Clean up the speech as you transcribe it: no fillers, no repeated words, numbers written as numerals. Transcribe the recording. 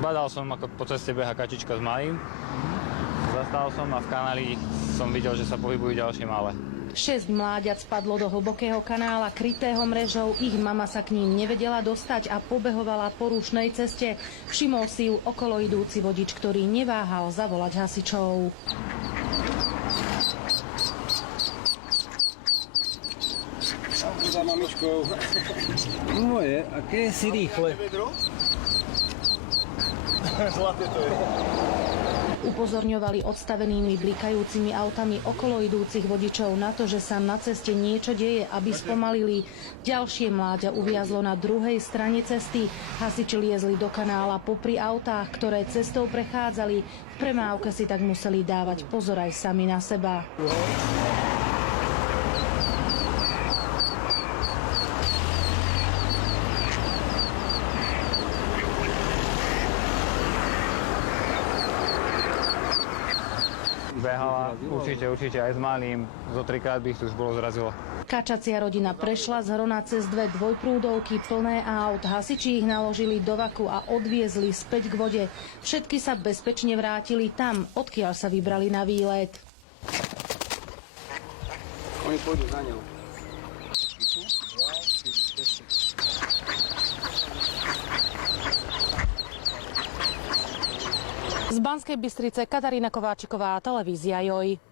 Zbadal som, ako po ceste beha kačička s malým. Zastal som a v kanáli som videl, že sa pohybujú ďalšie malé. 6 mláďat spadlo do hlbokého kanála krytého mrežou. Ich mama sa k ním nevedela dostať a pobehovala po rušnej ceste. Všimol si ju okolo idúci vodič, ktorý neváhal zavolať hasičov. Za mamičkou. Moje, aké si rýchle. Zlaté to je. Upozorňovali odstavenými blikajúcimi autami okolo idúcich vodičov na to, že sa na ceste niečo deje, aby spomalili. Ďalšie mláďa uviazlo na druhej strane cesty. Hasiči liezli do kanála popri autách, ktoré cestou prechádzali. V premávke si tak museli dávať pozor aj sami na seba. Behala určite aj s malým, zo 3-krát by ich tu už bolo zrazilo. Kačacia rodina prešla z Hrona cez 2 dvojprúdovky plné aut. Hasiči ich naložili do vaku a odviezli späť k vode. Všetky sa bezpečne vrátili tam, odkiaľ sa vybrali na výlet. Oni pôjdu za ňou. Z Banskej Bystrice Katarína Kováčiková, televízia JOJ.